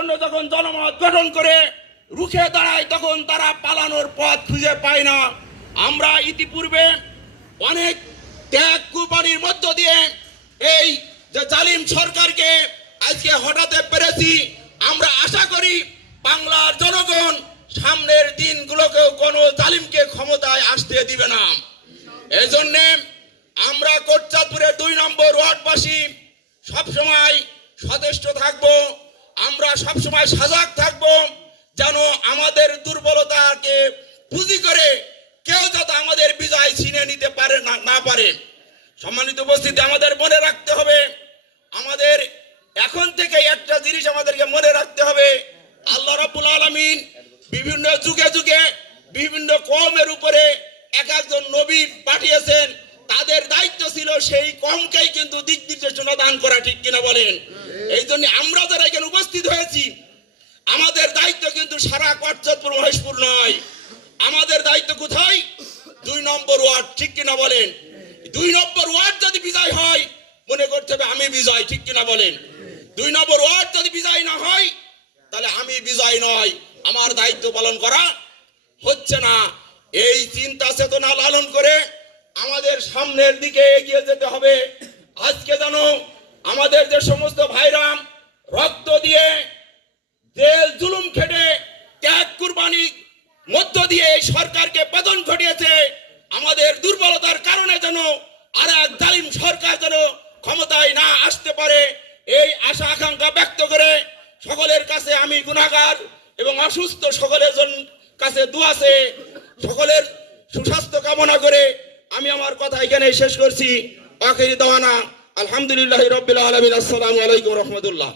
জন্য যখন জনমত গঠন করে রুখে দাঁড়ায় তখন তারা পালানোর পথ খুঁজে পায় না। আমরা ইতিপূর্বে অনেক ত্যাগ কুরবানির মধ্য দিয়ে এই যে জালিম সরকারকে আজকে হটাতে পেরেছি। আমরা আশা করি বাংলার জনগণ সামনের দিনগুলোকেও কোনো জালিমকে ক্ষমতায় আসতে দিবে না। এই জন্যে আমরা কোটচাঁদপুরের 2 নম্বর ওয়ার্ডবাসী সবসময় সচেষ্ট থাকব। আমরা সবসময় সজাগ থাকব যেন আমাদের দুর্বলতাকে পুঁজি করে কেউ যাতে আমাদের বিজয় ছিনে নিতে পারে না পারে। সম্মানিত উপস্থিতি, আমাদের মনে রাখতে হবে, আমাদের এখন থেকে একটা জিনিস আমাদেরকে মনে রাখতে হবে, আল্লাহ রাব্বুল আলামিন বিভিন্ন যুগে যুগে বিভিন্ন কওমের উপরে এক একজন নবী পাঠিয়েছেন। তাদের দায়িত্ব ছিল সেই কওমকেই কিন্তু দিক নির্দেশনা দান করা, ঠিক কিনা বলেন? এই জন্য আমরা যারা এখানে উপস্থিত হয়েছি আমাদের দায়িত্ব কিন্তু সারা কোটচাঁদপুর মহেশপুর নয়। আমাদের দায়িত্ব কোথায়? 2 নম্বর ওয়ার্ড, ঠিক কিনা বলেন? 2 নম্বর ওয়ার্ড যদি বিজয় হয় মনে করতে হবে আমি বিজয়, ঠিক কিনা বলেন? 2 নম্বর ওয়ার্ড যদি বিজয় না হয় তাহলে আমি বিজয় নয়, আমার দায়িত্ব পালন করা হচ্ছে না। এই চিন্তা চেতনা লালন করে আমাদের সামনের দিকে এগিয়ে যেতে হবে। আজকে জানো আমাদের যে সমস্ত ভাইরা রক্ত দিয়ে জেল জুলুম খেটে ত্যাগ কুরবানি মধ্য দিয়ে এই সরকারকে পতন ঘটিয়েছে, আমাদের দুর্বলতার কারণে যেন আর এক জালিম সরকার যেন ক্ষমতায় না আসতে পারে এই আশা আকাঙ্ক্ষা ব্যক্ত করে সকলের কাছে আমি গুনাহগার এবং অসুস্থ সকলের কাছে দোয়া চেয়ে সকলের সুস্বাস্থ্য কামনা করে আমি আমার কথা এখানে শেষ করছি। আখিরি দাওয়ানা আলহামদুলিল্লাহি রাব্বিল আলামিন। আসসালামু আলাইকুম ওয়া রাহমাতুল্লাহ।